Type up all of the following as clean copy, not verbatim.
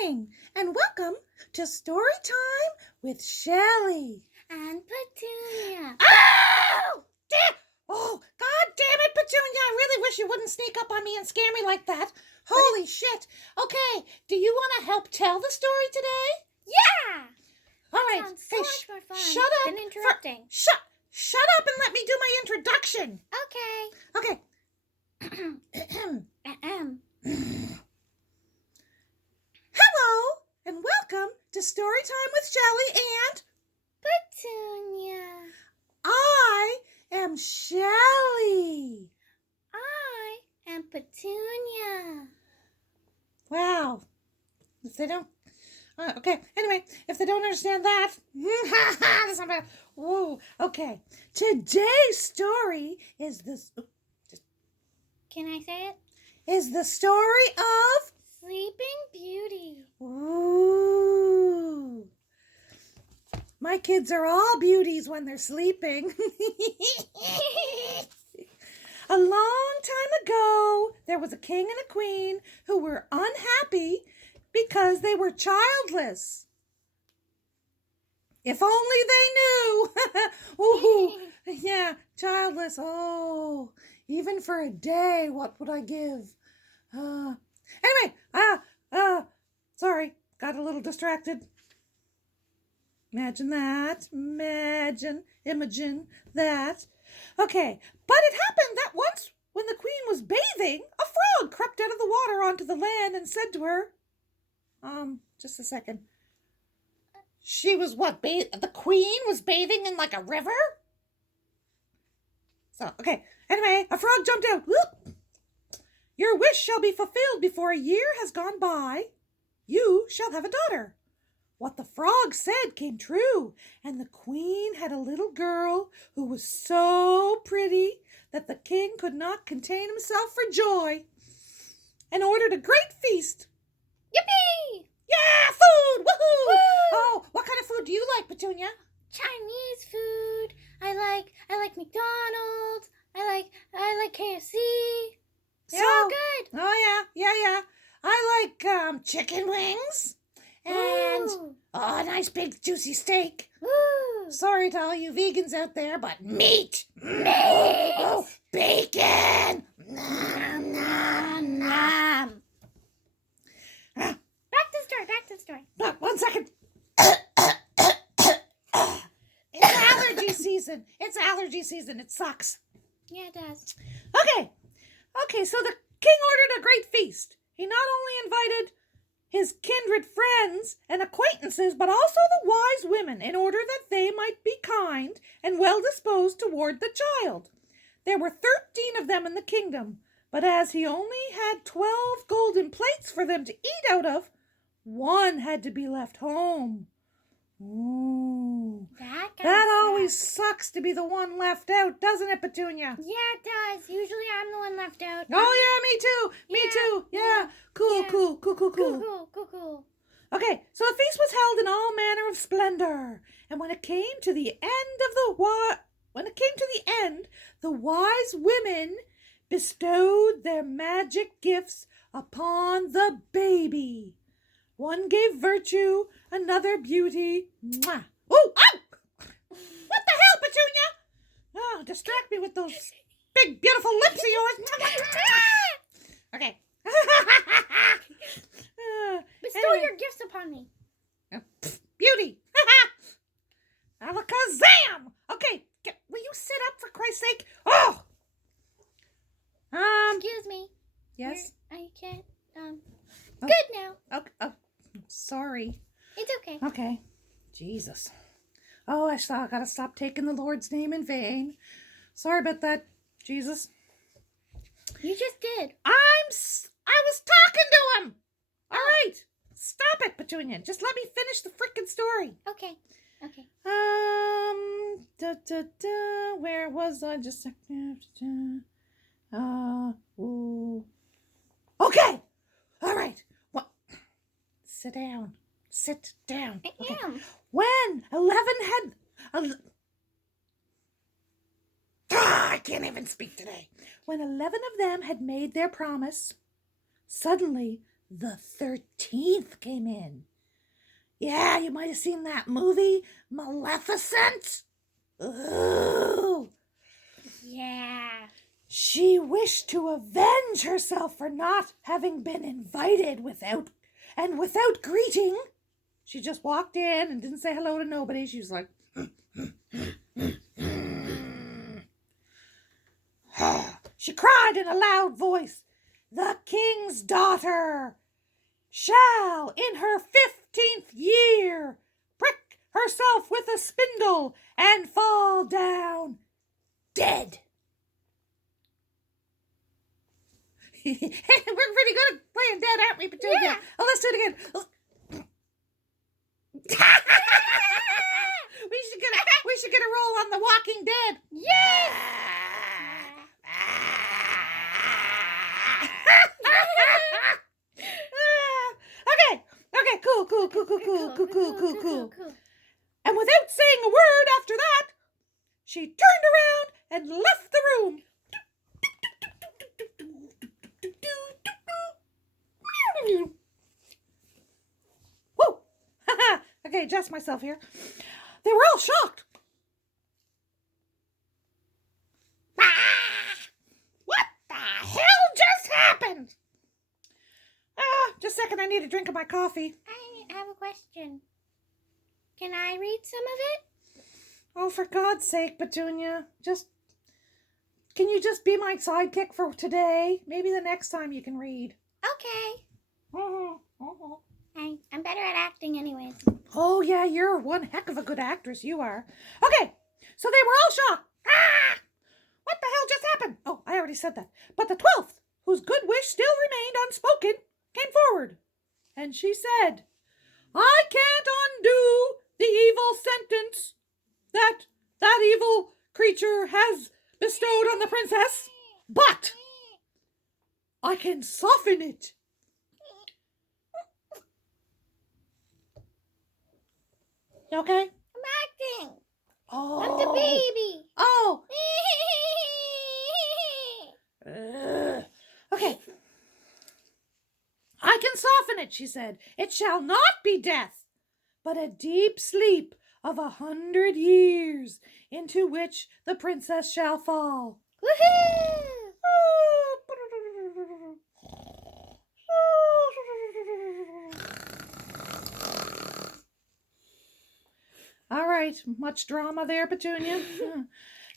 morning, and welcome to Story Time with Shelley. And Petunia. Oh, God damn it, Petunia. I really wish you wouldn't sneak up on me and scare me like that. Holy shit. Okay, do you want to help tell the story today? Yeah! All right. Sounds so much more fun shut up. than interrupting. Shut up and let me do my introduction. Okay. Hello, and welcome to Story Time with Shelley and Petunia. I am Shelley. I am Petunia. Wow. If they don't... okay, anyway, if they don't understand that... that's not bad. Whoa, okay. Today's story is this... Can I say it? Is the story of... Sleeping Beauty. Ooh. My kids are all beauties when they're sleeping. A long time ago, there was a king and a queen who were unhappy because they were childless. If only they knew. Ooh, yeah, childless. Oh, even for a day, what would I give? Anyway, sorry, got a little distracted. Imagine that. Imagine that. Okay, but it happened that once when the queen was bathing, a frog crept out of the water onto the land and said to her, just a second. She was what? The queen was bathing in like a river? So, okay. Anyway, a frog jumped out. Whoop. Your wish shall be fulfilled before a year has gone by. You shall have a daughter. What the frog said came true, and the queen had a little girl who was so pretty that the king could not contain himself for joy and ordered a great feast. Yippee! Yeah, food! Woohoo! Woo! Oh, what kind of food do you like, Petunia? Chinese food. I like McDonald's. I like KFC. They're all good. Oh, yeah. I like chicken wings and a nice big juicy steak. Ooh. Sorry to all you vegans out there, but meat. Oh, bacon. Nom, nom, nom. Back to the story. 1 second. It's allergy season. It sucks. Yeah, it does. Okay, so the king ordered a great feast. He not only invited his kindred friends and acquaintances, but also the wise women in order that they might be kind and well disposed toward the child. There were 13 of them in the kingdom, but as he only had 12 golden plates for them to eat out of, one had to be left home. Ooh. That always sucks to be the one left out, doesn't it, Petunia? Yeah, it does. Usually I'm the one left out. Oh, yeah, me too. Yeah. Cool. Cool. Okay, so the feast was held in all manner of splendor, and when it came to the end, the wise women bestowed their magic gifts upon the baby. One gave virtue, another beauty. Mwah. Oh! What the hell, Petunia? Oh, distract me with those big, beautiful lips of yours. Okay. Bestow your gifts upon me. Beauty. Alakazam. Okay, will you sit up for Christ's sake? Oh. Excuse me. Yes. I can't. Good now. Okay. Sorry. It's okay. Okay. Jesus. Oh, I gotta stop taking the Lord's name in vain. Sorry about that, Jesus. You just did. I was talking to him. All right. Stop it, Petunia. Just let me finish the frickin' story. Okay. Where was I? Just a second. Okay. All right. What? Sit down. I am. When 11 had... I can't even speak today. When 11 of them had made their promise, suddenly the 13th came in. Yeah, you might have seen that movie, Maleficent. Ooh. Yeah. She wished to avenge herself for not having been invited without greeting. She just walked in and didn't say hello to nobody. She was like, she cried in a loud voice, "The king's daughter shall, in her 15th year, prick herself with a spindle and fall down dead." We're pretty good at playing dead, aren't we, Petunia? Yeah. Oh, let's do it again. we should get a roll on The Walking Dead. Yes! Okay, cool. And without saying a word after that, she turned around and left the room. Whoa! Okay, adjust myself here. They were all shocked. What the hell just happened? Just a second, I need a drink of my coffee. I have a question. Can I read some of it? Oh, for God's sake, Petunia. Can you just be my sidekick for today? Maybe the next time you can read. Okay. Uh-huh. I'm better at acting anyways. Oh, yeah, you're one heck of a good actress, you are. Okay, so they were all shocked. What the hell just happened? Oh, I already said that. But the 12th, whose good wish still remained unspoken, came forward. And she said, "I can't undo the evil sentence that evil creature has bestowed on the princess, but I can soften it." You okay? I'm acting. Oh. I'm the baby. Oh. Okay. "I can soften it," she said. "It shall not be death, but a deep sleep of 100 years, into which the princess shall fall." Woohoo! All right, much drama there, Petunia. The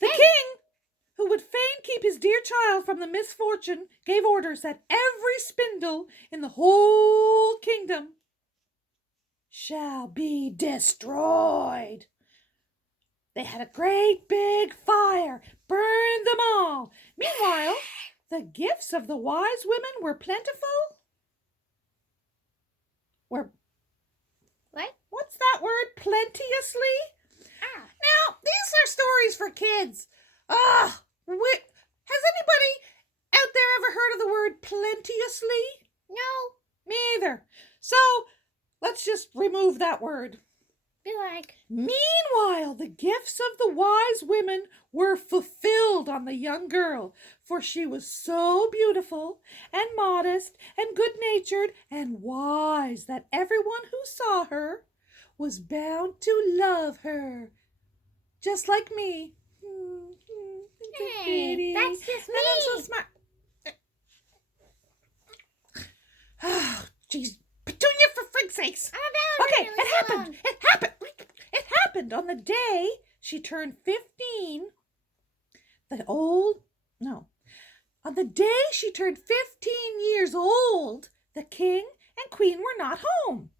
king, who would fain keep his dear child from the misfortune, gave orders that every spindle in the whole kingdom shall be destroyed. They had a great big fire, burned them all. Meanwhile, the gifts of the wise women were plentiful. What? What's that word? Plenteously? Now, these are stories for kids. Has anybody out there ever heard of the word plenteously? No. Me either. So, let's just remove that word. Be like. Meanwhile, the gifts of the wise women were fulfilled on the young girl, for she was so beautiful and modest and good-natured and wise that everyone who saw her was bound to love her. Just like me. Hey, that's just me. And I'm so smart. Oh, jeez. Petunia, for frig's sakes. I'm about Okay, really it happened. alone. It happened on the day she turned 15. On the day she turned 15 years old, the king and queen were not home.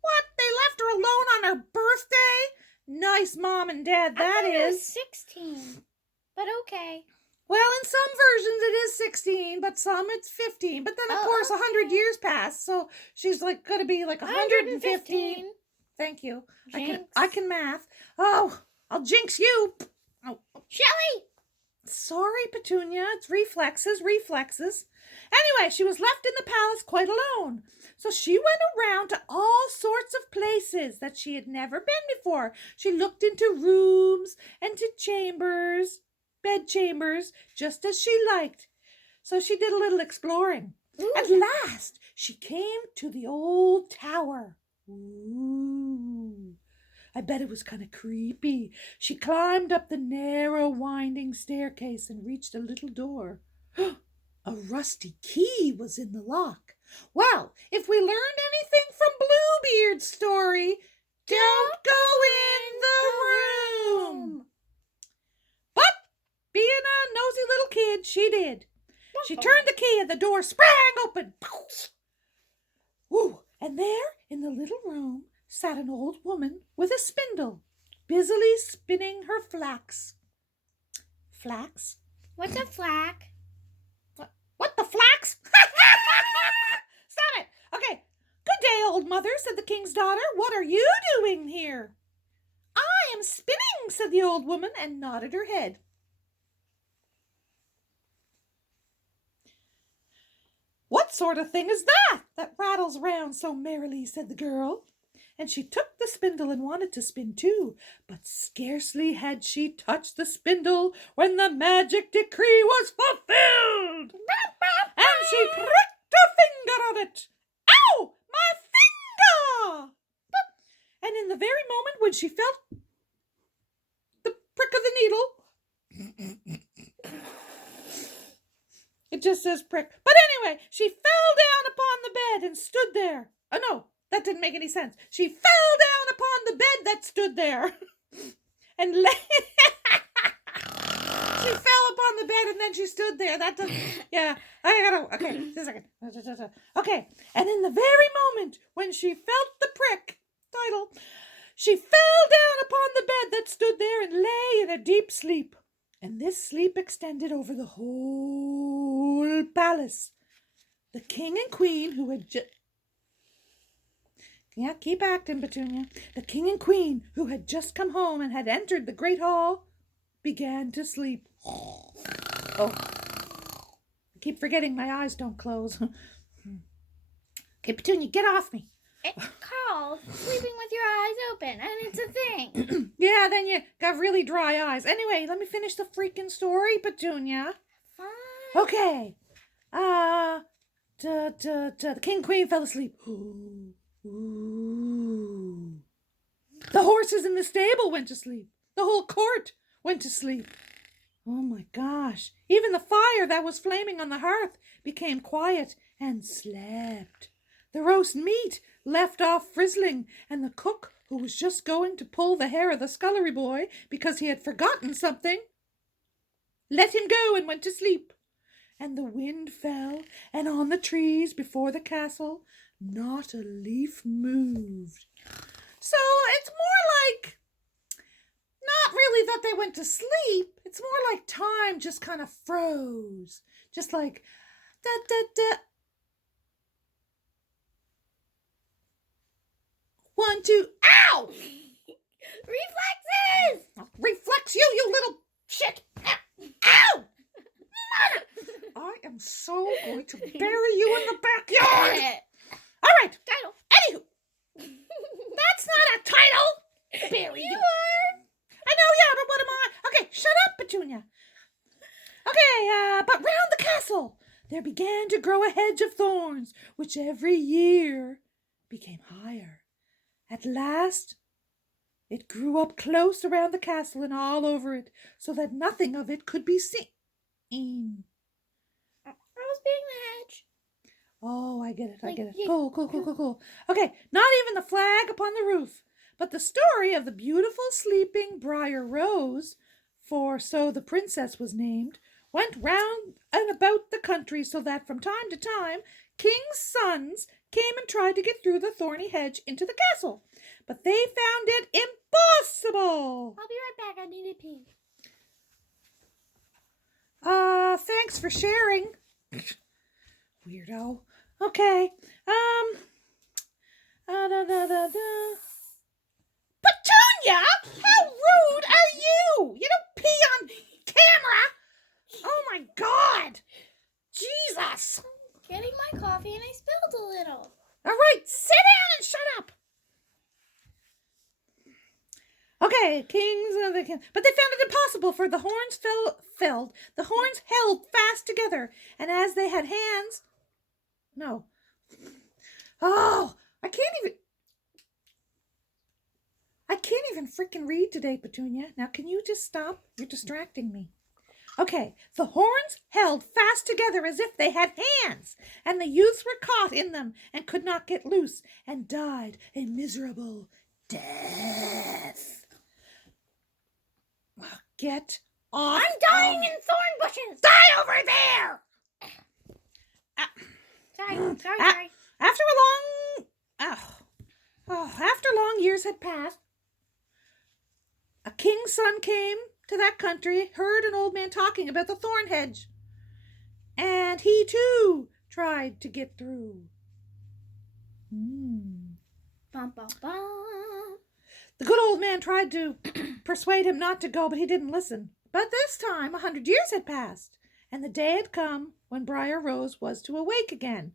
What? They left her alone on her birthday? Nice mom and dad, that I thought it was is. 16. But okay. Well, in some versions it is 16, but some it's 15. But then, of course, 100 years passed, so she's going to be like 115. Thank you. I can math. Oh, I'll jinx you. Oh. Shelley! Sorry, Petunia. It's reflexes. Anyway, she was left in the palace quite alone. So she went around to all sorts of places that she had never been before. She looked into rooms and to bedchambers, just as she liked. So she did a little exploring. Ooh. At last, she came to the old tower. Ooh, I bet it was kind of creepy. She climbed up the narrow, winding staircase and reached a little door. A rusty key was in the lock. Well, if we learned anything from Bluebeard's story, don't go in the room. But being a nosy little kid, she did. She turned the key and the door sprang open. Woo! And there, in the little room, sat an old woman with a spindle, busily spinning her flax. Flax? What's a flack? What the flax? Stop it! Okay. Good day, old mother, said the king's daughter. What are you doing here? I am spinning, said the old woman, and nodded her head. What sort of thing is that rattles round so merrily, said the girl. And she took the spindle and wanted to spin too, but scarcely had she touched the spindle when the magic decree was fulfilled. And she pricked her finger on it. Ow! My finger! And in the very moment when she felt the prick of the needle, it just says prick. But anyway, she fell down upon the bed and stood there. Oh, no, that didn't make any sense. She fell down upon the bed that stood there and lay. She fell upon the bed and then she stood there. That doesn't. Yeah, okay, just a second. Okay, and in the very moment when she felt the prick, she fell down upon the bed that stood there and lay in a deep sleep. And this sleep extended over the whole palace. The king and queen who had just... Yeah, keep acting, Petunia. The king and queen who had just come home and had entered the great hall began to sleep. Oh, I keep forgetting my eyes don't close. Okay, Petunia, get off me. It's called sleeping with your eyes open, and it's a thing. Yeah, then you got really dry eyes. Anyway, let me finish the freaking story, Petunia. Fine. Okay. The king and queen fell asleep. Ooh. The horses in the stable went to sleep. The whole court went to sleep. Oh my gosh. Even the fire that was flaming on the hearth became quiet and slept. The roast meat left off frizzling, and the cook, who was just going to pull the hair of the scullery boy because he had forgotten something, let him go and went to sleep. And the wind fell, and on the trees before the castle, not a leaf moved. So it's more like, not really that they went to sleep. It's more like time just kind of froze. Just like, da-da-da. 1, 2, ow! Reflexes! I'll reflex you, you little shit! Ow! I am so going to bury you in the backyard! All right, Title. anywho, that's not a title! Bury you! are. I know, yeah, but what am I? Okay, shut up, Petunia. Okay, but round the castle there began to grow a hedge of thorns, which every year became higher. At last, it grew up close around the castle and all over it, so that nothing of it could be seen. I was being the hedge. Oh, I get it. Yeah. Cool. Okay, not even the flag upon the roof, but the story of the beautiful sleeping Briar Rose, for so the princess was named, went round and about the country, so that from time to time kings' sons came and tried to get through the thorny hedge into the castle, but they found it impossible. I'll be right back. I need a pee. Thanks for sharing. Weirdo. Okay. Petunia, how rude are you? You don't pee on camera. Oh my God. Jesus. Getting my coffee and I spilled a little. All right, sit down and shut up. Okay, but they found it impossible, for the horns held fast together, and as they had Oh, I can't even freaking read today, Petunia. Now, can you just stop? You're distracting me. Okay, the horns held fast together as if they had hands, and the youths were caught in them and could not get loose, and died a miserable death. Get off. I'm dying in thorn bushes. Die over there! Sorry. After long years had passed, a king's son came to that country, heard an old man talking about the thorn hedge, and he too tried to get through. Bum, bum, bum. The good old man tried to persuade him not to go, but he didn't listen. But this time 100 years had passed, and the day had come when Briar Rose was to awake again.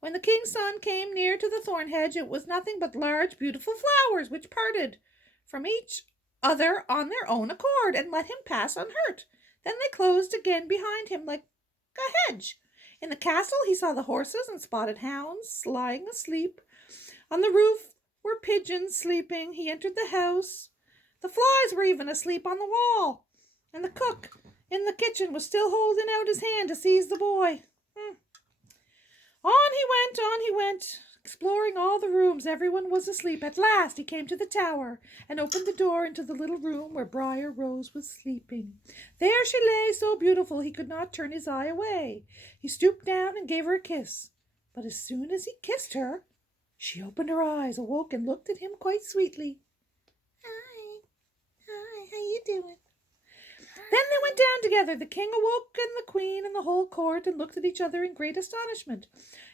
When the king's son came near to the thorn hedge, it was nothing but large, beautiful flowers, which parted from each other on their own accord and let him pass unhurt. Then they closed again behind him like a hedge. In the castle he saw the horses and spotted hounds lying asleep. On the roof were pigeons sleeping. He entered the house. The flies were even asleep on the wall, and the cook in the kitchen was still holding out his hand to seize the boy. On he went, exploring all the rooms. Everyone was asleep. At last he came to the tower and opened the door into the little room where Briar Rose was sleeping. There she lay, so beautiful he could not turn his eye away. He stooped down and gave her a kiss. But as soon as he kissed her, she opened her eyes, awoke, and looked at him quite sweetly. Hi, how you doing? Then they went down together. The king awoke, and the queen, and the whole court, and looked at each other in great astonishment.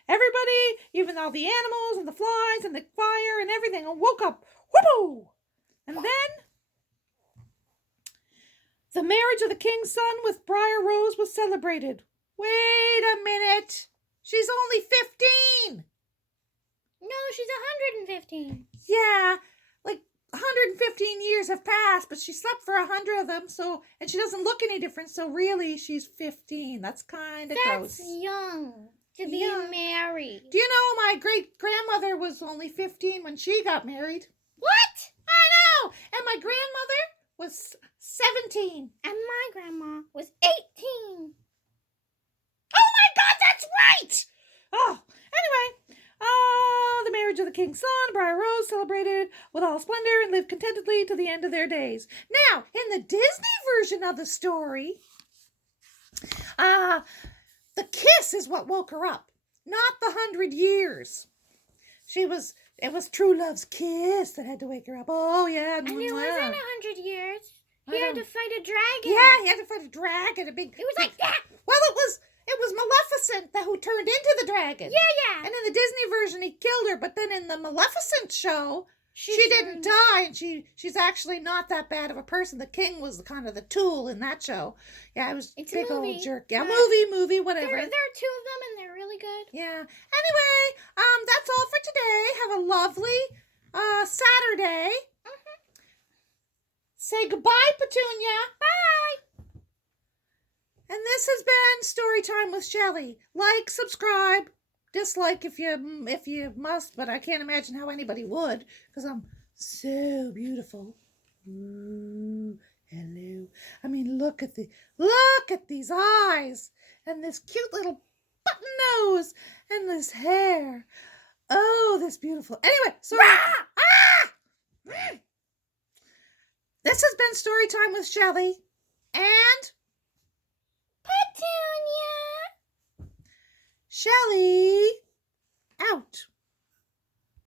Everybody, even all the animals, and the flies, and the fire, and everything, woke up. Whoopoo! And then the marriage of the king's son with Briar Rose was celebrated. Wait a minute. She's only 15. No, she's 115. Yeah, like 115 years have passed, but she slept for 100 of them, and she doesn't look any different, so really she's 15. That's kind of gross. That's young to be married. Do you know my great-grandmother was only 15 when she got married? What? I know! And my grandmother was 17. And my grandma was 18. Oh my God, that's right! Oh, anyway, the marriage of the king's son, Briar Rose, celebrated with all splendor and lived contentedly to the end of their days. Now, in the Disney version of the story, the kiss is what woke her up, not the 100 years. It was true love's kiss that had to wake her up. Oh, yeah. And it wasn't 100 years. He had to fight a dragon. Yeah, he had to fight a dragon. It was like that. Well, it was Maleficent who turned into the dragon. Yeah. And in the Disney version, he killed her. But then in the Maleficent show, she didn't die, and she's actually not that bad of a person. The king was kind of the tool in that show. Yeah, it was a big old jerk. Yeah, movie, whatever. There are 2 of them, and they're really good. Yeah. Anyway, that's all for today. Have a lovely Saturday. Say goodbye, Petunia. Bye. And this has been Storytime with Shelley. Like, subscribe, dislike if you must, but I can't imagine how anybody would, because I'm so beautiful. Ooh, hello. I mean, look at these eyes, and this cute little button nose, and this hair. Oh, this beautiful. Anyway, so this has been Storytime with Shelley and Petunia. Shelley out.